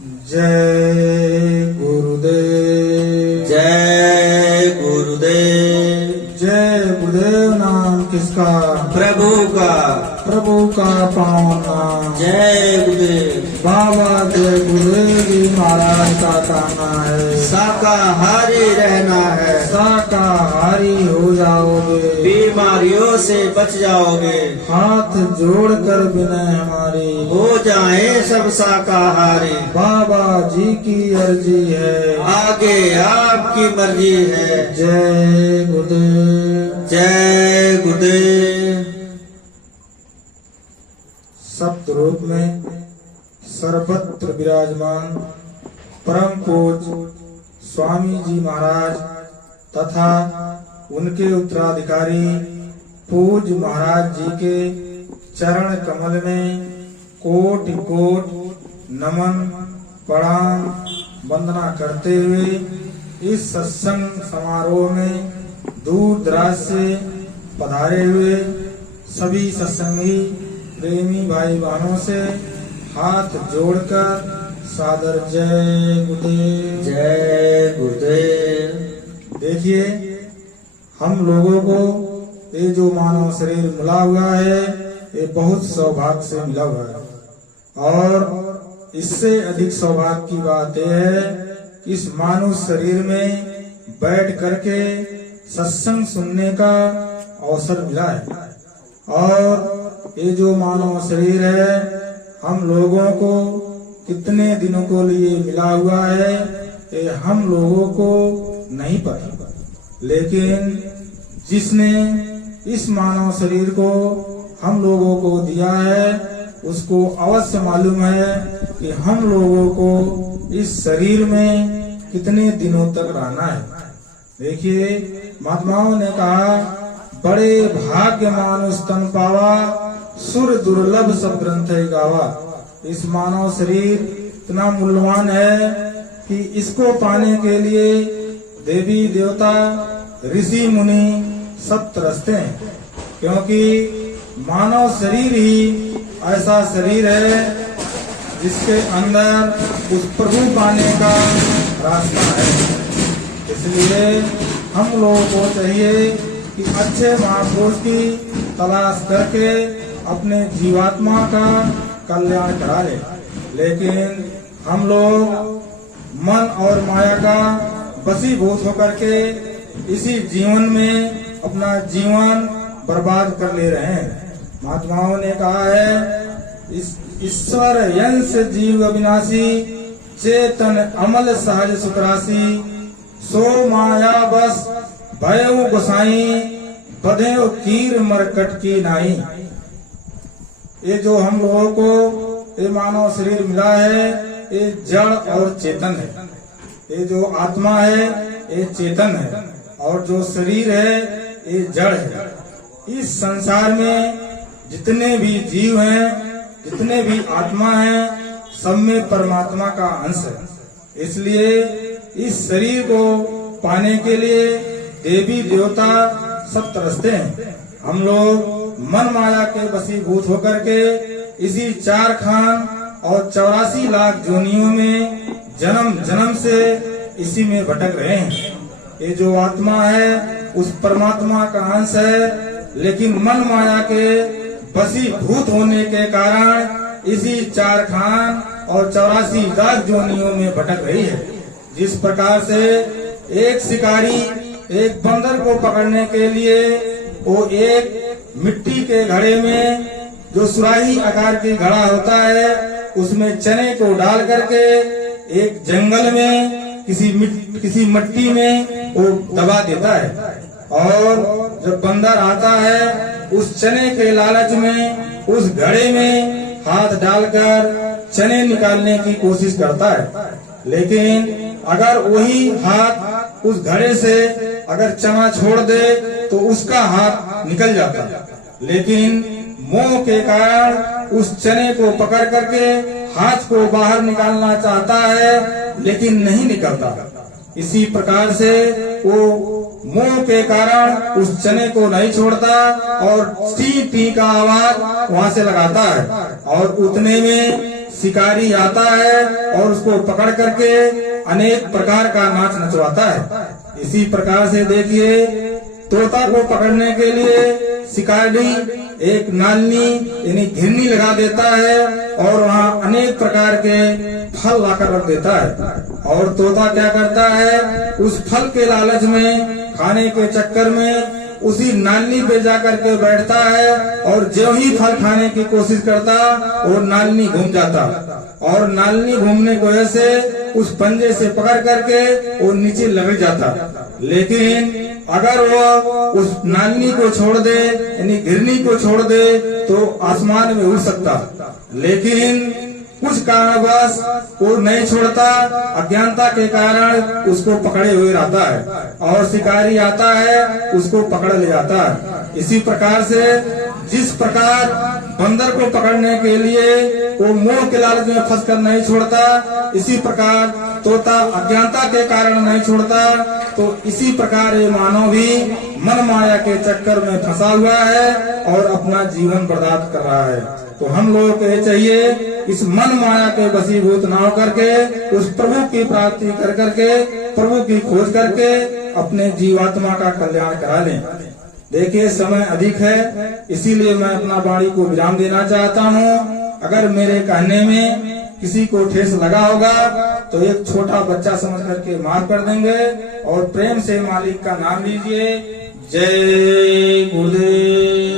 जय गुरुदेव। जय गुरुदेव। जय गुरुदेव नाम किसका? प्रभु का। प्रभु का पावन नाम। जय गुरुदेव। बाबा जय गुरुदेव जी महाराज का कहना है शाकाहारी रहना है, शाकाहारी हो जाओगे, बीमारियों से बच जाओगे, हाथ जोड़कर विनय हमारी हो जाए सब शाकाहारी। बाबा जी की अर्जी है, आगे आपकी मर्जी है। जय गुरुदेव। जय गुरुदेव। सप्त रूप में सर्वत्र विराजमान परम पूज्य स्वामी जी महाराज तथा उनके उत्तराधिकारी पूज्य महाराज जी के चरण कमल में कोटि कोट नमन प्रणाम वंदना करते हुए इस सत्संग समारोह में दूर दराज से पधारे हुए सभी सत्संगी प्रेमी भाई बहनों से हाथ जोड़कर सादर जय गुरुदेव। जय गुरुदेव। देखिए, हम लोगों को ये जो मानव शरीर मिला हुआ है ये बहुत सौभाग्य से मिला हुआ है, और इससे अधिक सौभाग्य की बात यह है कि इस मानव शरीर में बैठ करके सत्संग सुनने का अवसर मिला है। और ये जो मानव शरीर है हम लोगों को कितने दिनों को लिए मिला हुआ है ये हम लोगों को नहीं पता, लेकिन जिसने इस मानव शरीर को हम लोगों को दिया है उसको अवश्य मालूम है कि हम लोगों को इस शरीर में कितने दिनों तक रहना है। देखिए, महात्माओं ने कहा, बड़े भाग्य मानुष तन पावा, सुर दुर्लभ सब ग्रंथ गावा। इस मानव शरीर इतना मूल्यवान है कि इसको पाने के लिए देवी देवता ऋषि मुनि सब तरसते हैं, क्योंकि मानव शरीर ही ऐसा शरीर है जिसके अंदर उस प्रभु पाने का रास्ता है। इसलिए हम लोगों को चाहिए कि अच्छे महापुरुष की तलाश करके अपने जीवात्मा का कल्याण कराए, लेकिन हम लोग मन और माया का वशीभूत होकर के इसी जीवन में अपना जीवन बर्बाद कर ले रहे हैं। महात्माओं ने कहा है, इस ईश्वर यंश जीव अविनाशी, चेतन अमल सहज सुखराशि, सो माया बस भयउ गोसाई, बधेव कीर मरकट की नाई। ये जो हम लोगों को ये मानव शरीर मिला है ये जड़ और चेतन है। ये जो आत्मा है ये चेतन है, और जो शरीर है ये जड़ है। इस संसार में जितने भी जीव हैं, जितने भी आत्मा हैं, सब में परमात्मा का अंश है। इसलिए इस शरीर को पाने के लिए देवी देवता सब तरसते हैं। हम लोग मन माया के वशीभूत होकर के इसी 4 खान और 84 लाख जोनियों में जन्म जन्म से इसी में भटक रहे हैं। ये जो आत्मा है उस परमात्मा का अंश है, लेकिन मन माया के वशीभूत होने के कारण इसी 4 खान और 84 लाख जोनियों में भटक रही है। जिस प्रकार से एक शिकारी एक बंदर को पकड़ने के लिए वो एक मिट्टी के घड़े में जो सुराही आकार की घड़ा होता है उसमें चने को डाल करके एक जंगल में किसी मट्टी में वो दबा देता है, और जब बंदर आता है उस चने के लालच में उस घड़े में हाथ डालकर चने निकालने की कोशिश करता है। लेकिन अगर वही हाथ उस घड़े से अगर चना छोड़ दे तो उसका हाथ निकल जाता है, लेकिन मोह के कारण उस चने को पकड़ करके हाथ को बाहर निकालना चाहता है लेकिन नहीं निकलता। इसी प्रकार से वो मोह के कारण उस चने को नहीं छोड़ता और टी पी का आवाज वहां से लगाता है, और उतने में शिकारी आता है और उसको पकड़ करके अनेक प्रकार का नाच नचवाता है। इसी प्रकार से देखिए, तोता को पकड़ने के लिए शिकारी एक नालनी यानी घिरनी लगा देता है और वहाँ अनेक प्रकार के फल लाकर रख देता है, और तोता क्या करता है, उस फल के लालच में, खाने के चक्कर में उसी नालनी पे जाकर के बैठता है, और जो ही फल खाने की कोशिश करता वो नालनी घूम जाता, और नालनी घूमने की वजह से उस पंजे से पकड़ करके वो नीचे लग जाता। लेकिन अगर वो उस नालनी को छोड़ दे यानी घिरनी को छोड़ दे तो आसमान में उड़ सकता, लेकिन कुछ कारणवश वो नहीं छोड़ता, अज्ञानता के कारण उसको पकड़े हुए रहता है, और शिकारी आता है उसको पकड़ ले जाता है। इसी प्रकार से जिस प्रकार बंदर को पकड़ने के लिए वो मोह के लालच में फंसकर नहीं छोड़ता, इसी प्रकार तोता अज्ञानता के कारण नहीं छोड़ता, तो इसी प्रकार ये मानव भी मन माया के चक्कर में फंसा हुआ है और अपना जीवन बर्बाद कर रहा है। तो हम लोगों को ये चाहिए, इस मन माया के वशीभूत ना होकर के उस प्रभु की प्राप्ति कर करके, प्रभु की खोज करके अपने जीवात्मा का कल्याण करा लें। देखिए, समय अधिक है, इसीलिए मैं अपना वाणी को विराम देना चाहता हूँ। अगर मेरे कहने में किसी को ठेस लगा होगा तो एक छोटा बच्चा समझ करके माफ कर देंगे, और प्रेम से मालिक का नाम लीजिए। जय गुरुदेव।